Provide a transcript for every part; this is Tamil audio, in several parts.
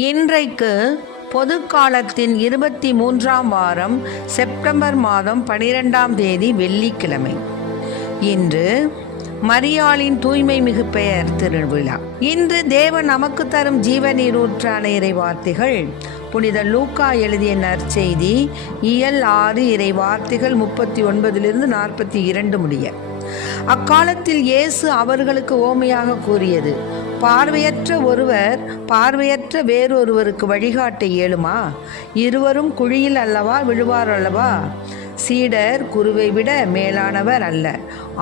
இன்றைக்கு பொது காலத்தின் 23ஆம் வாரம் செப்டம்பர் மாதம் 12ஆம் தேதி வெள்ளிக்கிழமை. இன்று மரியாளின் தூய்மை மிகு பெயர் திருவிழா. இன்று தேவன் நமக்கு தரும் ஜீவநீரூற்றான இறை வார்த்தைகள் புனித லூக்கா எழுதிய நற்செய்தி இயல் 6 இறை வார்த்தைகள் 39 42 முடிய. அக்காலத்தில் இயேசு அவர்களுக்கு ஓமையாக கூறியது, பார்வையற்ற ஒருவர் பார்வையற்ற வேறொருவருக்கு வழிகாட்ட இயலுமா? இருவரும் குழியில் அல்லவா விழுவார் அல்லவா? சீடர் குருவை விட மேலானவர் அல்ல,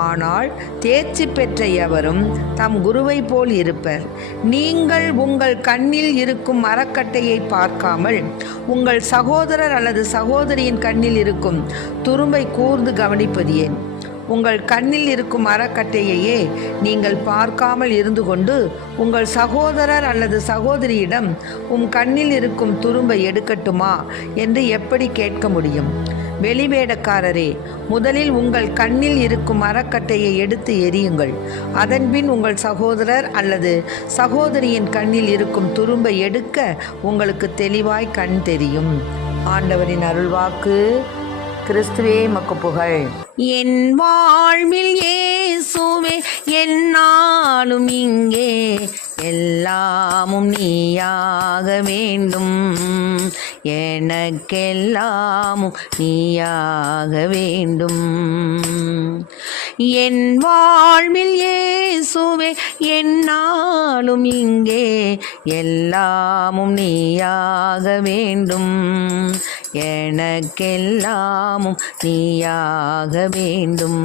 ஆனால் தேர்ச்சி பெற்ற எவரும் தம் குருவை போல் இருப்பர். நீங்கள் உங்கள் கண்ணில் இருக்கும் மரக்கட்டையை பார்க்காமல் உங்கள் சகோதரர் அல்லது சகோதரியின் கண்ணில் இருக்கும் துரும்பை கூர்ந்து கவனிப்பது ஏன்? உங்கள் கண்ணில் இருக்கும் மரக்கட்டையையே நீங்கள் பார்க்காமல் இருந்து கொண்டு உங்கள் சகோதரர் அல்லது சகோதரியிடம் கண்ணில் இருக்கும் துரும்பை எடுக்கட்டுமா என்று எப்படி கேட்க முடியும்? வெளிவேடக்காரரே, முதலில் உங்கள் கண்ணில் இருக்கும் மரக்கட்டையை எடுத்து எறியுங்கள். அதன்பின் உங்கள் சகோதரர் அல்லது சகோதரியின் கண்ணில் இருக்கும் துரும்பை எடுக்க உங்களுக்கு தெளிவாய் கண் தெரியும். ஆண்டவரின் அருள்வாக்கு. கிறிஸ்துவே மக்கு புகழ். என் வாழ்வில் இயேசுவே என்னாலும் இங்கே எல்லாமும் நீயாக வேண்டும், எனக்கெல்லாமும் நீயாக வேண்டும். என் வாழ்வில் இயேசுவே என்னாலும் இங்கே எல்லாமும் நீயாக வேண்டும், எனக்கெல்லாமும் நீயாக வேண்டும்.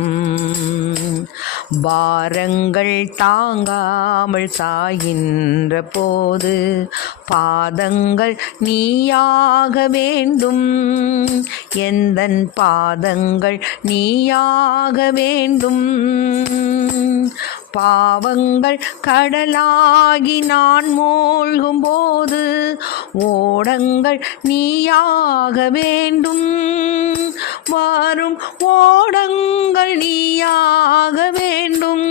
பாரங்கள் தாங்காமல் சாகின்ற போது பாதங்கள் நீயாக வேண்டும், எந்தன் பாதங்கள் நீயாக வேண்டும். பாவங்கள் கடலாகி நான் மூழ்கும் போது ஓடங்கள் நீயாக வேண்டும், வரும் ஓடங்கள் நீயாக வேண்டும்.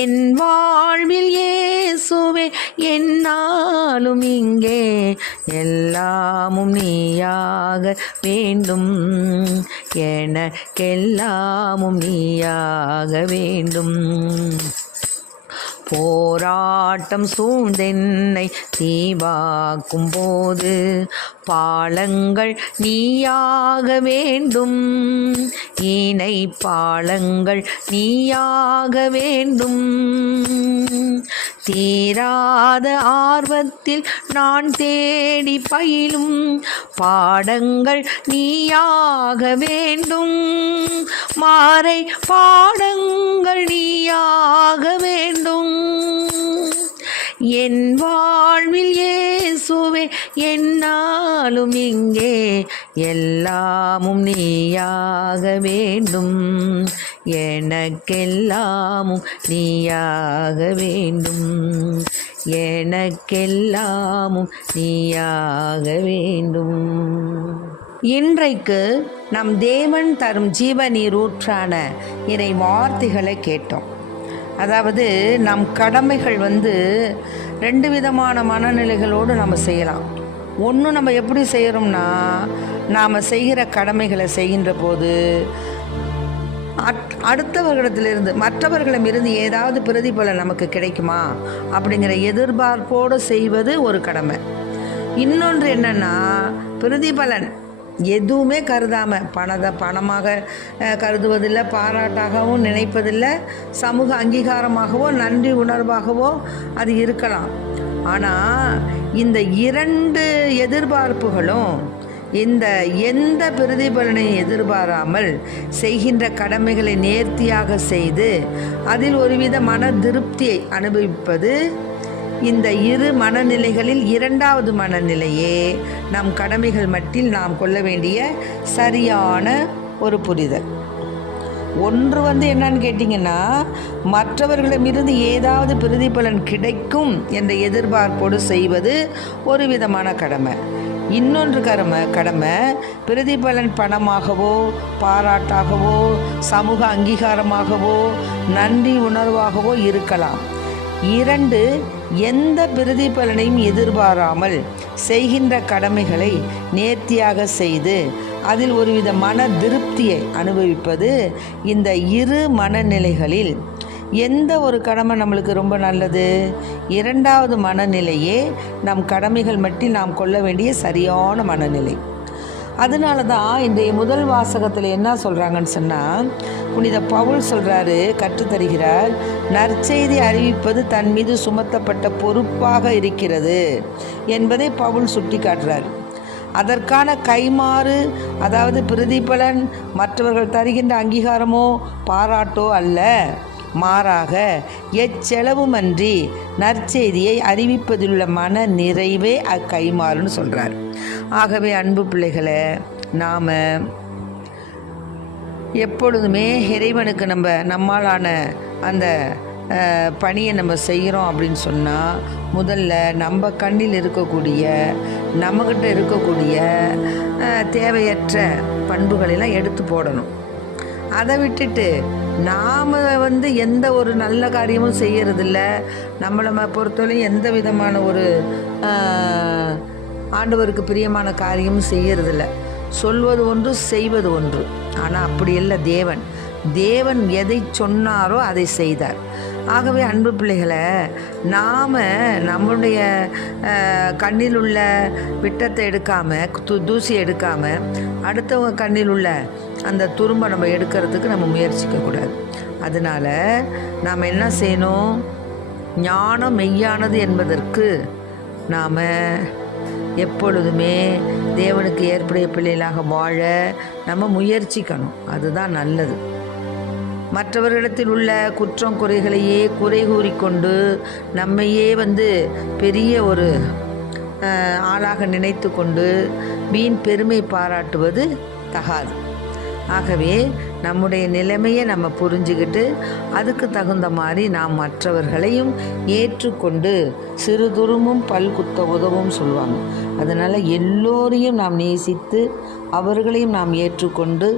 என் வாழ்வில் இயேசுவே என்னாலும் இங்கே எல்லாமும் நீயாக வேண்டும், எனக்கெல்லாமும் நீயாக வேண்டும். போராட்டம் சூழ்ந்தென்னை தீவாக்கும் போது பாலங்கள் நீயாக வேண்டும், இணை பாலங்கள் நீயாக வேண்டும். தீராத ஆர்வத்தில் நான் தேடி பயிலும் பாடங்கள் நீயாக வேண்டும், மாறை பாடங்கள் நீயாக வேண்டும். என் வாழ்வில் இயேசுவே என்னாலும் இங்கே எல்லாமும் நீயாக வேண்டும், எனக்கெல்லாமும் நீயாக வேண்டும், எனக்கெல்லாமும் நீயாக வேண்டும். இன்றைக்கு நம் தேவன் தரும் ஜீவநீரூற்றான இறை வார்த்தைகளை கேட்டோம். அதாவது நம் கடமைகள் 2 விதமான மனநிலைகளோடு நம்ம செய்யலாம். ஒன்று, நம்ம எப்படி செய்கிறோம்னா, நாம் செய்கிற கடமைகளை செய்கின்ற போது அடுத்தவர்களிடத்திலிருந்து மற்றவர்களிடமிருந்து ஏதாவது பிரதிபலன் நமக்கு கிடைக்குமா அப்படிங்கிற எதிர்பார்ப்போடு செய்வது ஒரு கடமை. இன்னொன்று என்னென்னா, பிரதிபலன் எதுவுமே கருதாமல் பணமாக கருதுவதில்லை, பாராட்டாகவும் நினைப்பதில்லை, சமூக அங்கீகாரமாகவோ நன்றி உணர்வாகவோ அது இருக்கலாம். ஆனால் இந்த 2 எதிர்பார்ப்புகளும் எந்த பிரதிபலனையும் எதிர்பாராமல் செய்கின்ற கடமைகளை நேர்த்தியாக செய்து அதில் ஒருவித மன திருப்தியை அனுபவிப்பது, இந்த 2 மனநிலைகளில் 2வது மனநிலையே நம் கடமைகள் மட்டில் நாம் கொள்ள வேண்டிய சரியான ஒரு புரிதல். ஒன்று என்னன்னு கேட்டிங்கன்னா, மற்றவர்களிடமிருந்து ஏதாவது பிரதிபலன் கிடைக்கும் என்ற எதிர்பார்ப்போடு செய்வது ஒரு விதமான கடமை. இன்னொன்று கடமை பிரதிபலன் பணமாகவோ பாராட்டாகவோ சமூக அங்கீகாரமாகவோ நன்றி உணர்வாகவோ இருக்கலாம். 2, எந்த பிரதிபலனையும் எதிர்பாராமல் செய்கின்ற கடமைகளை நேர்த்தியாக செய்து அதில் ஒருவித மன திருப்தியை அனுபவிப்பது. இந்த இரு மனநிலைகளில் எந்த ஒரு கடமை நம்மளுக்கு ரொம்ப நல்லது? 2வது மனநிலையே நம் கடமைகள் மட்டும் நாம் கொள்ள வேண்டிய சரியான மனநிலை. அதனால தான் இன்றைய முதல் வாசகத்தில் என்ன சொல்கிறாங்கன்னு சொன்னால், புனித பவுல் சொல்கிறாரு, கற்றுத்தருகிறார், நற்செய்தி அறிவிப்பது தன் மீது சுமத்தப்பட்ட பொறுப்பாக இருக்கிறது என்பதை பவுல் சுட்டி காட்டுறார். அதற்கான கைமாறு, அதாவது பிரதிபலன் மற்றவர்கள் தருகின்ற அங்கீகாரமோ பாராட்டோ அல்ல, மாறாக எச்செலவுமன்றி நற்செய்தியை அறிவிப்பதிலுள்ள மன நிறைவே அக்கைமாறுன்னு சொல்கிறார். ஆகவே அன்பு பிள்ளைகளை, நாம் எப்பொழுதுமே இறைவனுக்கு நம்மாலான அந்த பணியை நம்ம செய்கிறோம் அப்படின்னு சொன்னால், முதல்ல நம்ம கண்ணில் இருக்கக்கூடிய, நம்மக்கிட்ட இருக்கக்கூடிய தேவையற்ற பண்புகளெல்லாம் எடுத்து போடணும். அதை விட்டுட்டு நாம் எந்த ஒரு நல்ல காரியமும் செய்கிறதில்ல, நம்மளை பொறுத்தவரையும் எந்த விதமான ஒரு ஆண்டவருக்கு பிரியமான காரியமும் செய்கிறதில்ல. சொல்வது ஒன்று, செய்வது ஒன்று. ஆனால் அப்படி இல்லை தேவன் எதை சொன்னாரோ அதை செய்தார். ஆகவே அன்பு பிள்ளைகளை, நாம் நம்முடைய கண்ணில் உள்ள விட்டத்தை எடுக்காமல், தூசி எடுக்காமல், அடுத்தவங்க கண்ணில் உள்ள அந்த துரும்பை நம்ம எடுக்கிறதுக்கு நம்ம முயற்சிக்கக்கூடாது. அதனால் நாம் என்ன செய்யணும்? ஞானம் மெய்யானது என்பதற்கு நாம் எப்பொழுதுமே தேவனுக்கு ஏற்புடைய பிள்ளைகளாக வாழ நம்ம முயற்சிக்கணும். அதுதான் நல்லது. மற்றவர்களிடத்தில் உள்ள குற்றம் குறைகளையே குறை கூறிக்கொண்டு நம்மையே பெரிய ஒரு ஆளாக நினைத்து கொண்டு வீண் பெருமை பாராட்டுவது தகாது. ஆகவே நம்முடைய நிலைமையை நம்ம புரிஞ்சுக்கிட்டு அதுக்கு தகுந்த மாதிரி நாம் மற்றவர்களையும் ஏற்றுக்கொண்டு சிறுதுருமும் பல்குத்த உதவும் சொல்லுவாங்க. அதனால் எல்லோரையும் நாம் நேசித்து அவர்களையும் நாம் ஏற்றுக்கொண்டு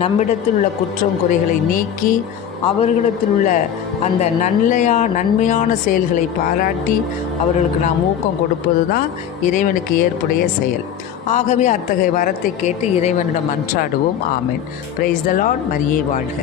நம்மிடத்தில் உள்ள குற்றம் குறைகளை நீக்கி அவர்களிடத்தில் உள்ள அந்த நன்மையான செயல்களை பாராட்டி அவர்களுக்கு நாம் ஊக்கம் கொடுப்பது தான் இறைவனுக்கு ஏற்புடைய செயல். ஆகவே அத்தகைய வரத்தை கேட்டு இறைவனிடம் மன்றாடுவோம். ஆமென். Praise the lord. மரியே வாழ்க.